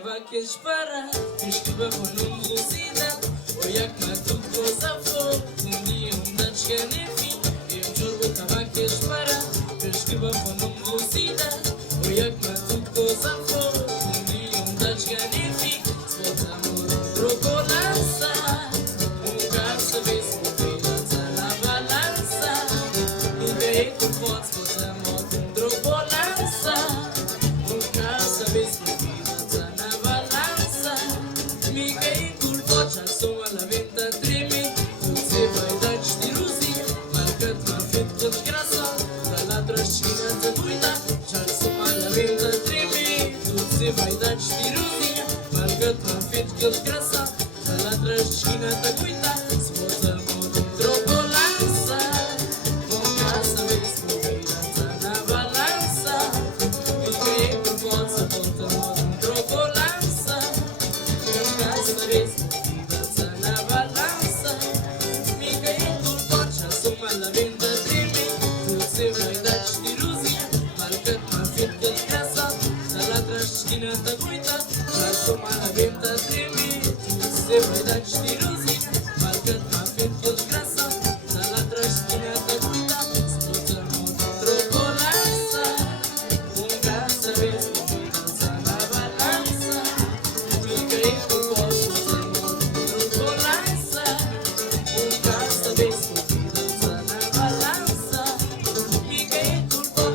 cavaque para, esquiva com luminosidade. Olha que na tua coisa for, dia da descanefim. Eu juro cavaque para, esquiva com luminosidade. Olha que na tua coisa for, dia da descanefim. Se bota amor, trocou lança, caça vez por vida, tá na balança. Nunca é que pode se bota amor, trocou lança, caça vez por vida, tá na balança. Mica e curva, já são a la venta treme. Você vai dar destirosinha, marca-te uma fita que desgraça. Vai lá atrás de esquina, te cuida, já são a la venta treme. Você vai dar destirosinha, marca-te uma fita que desgraça. Vai lá atrás de esquina, te cuida. Se bota amor, trocou lança, com caça vez por vida, tá na balança. Mica e curva, se bota amor, trocou lança, com caça vez por vida, tá na balança. Mica e curva, já são a la venta treme. Você vai dar destirosinha, marca-te uma fita que desgraça. Vai lá atrás de esquina, te cuida, já são a la venta treme. Você vai dar destirosinha, marca-te uma fita que desgraça. Vai lá atrás de esquina, te cuida. Se bota amor, trocou lança, com caça vez por vida, tá na balança. Mica e curva, se bota amor, trocou lança, com caça vez por vida, tá na balança. Mica e curva.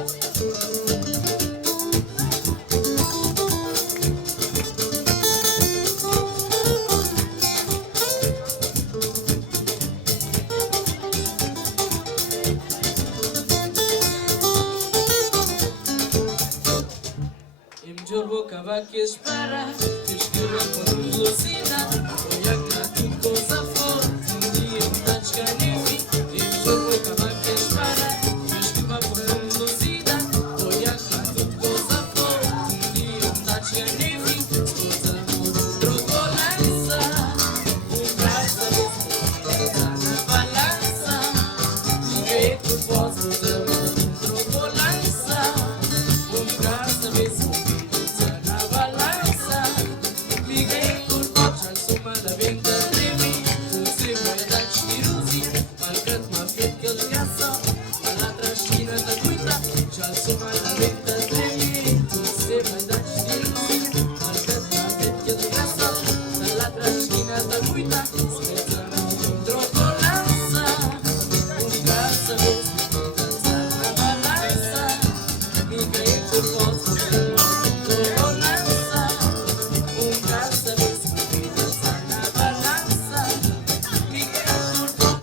Jorbo cavaques para, esquiva com velocidade. Olha que na tua coisa for, dia da descanefim. Jorbo cavaques para, esquiva com velocidade. Olha que na tua coisa for, dia da descanefim. Se bota amor, trocou lança, caça vez por vida, tá na balança. Mica e curva, se bota amor, trocou lança, caça vez por vida. Já sou mais a venta treme, você vai dar destirosinha, marca-te uma fita que desgraça. Vai lá atrás de esquina, te cuida. Se bota amor, trocou lança, caça vez por vida, tá na balança. Mica e curva, se bota amor, trocou lança, caça vez por vida, tá na balança. Mica e curva.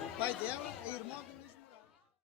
O pai dela é irmão do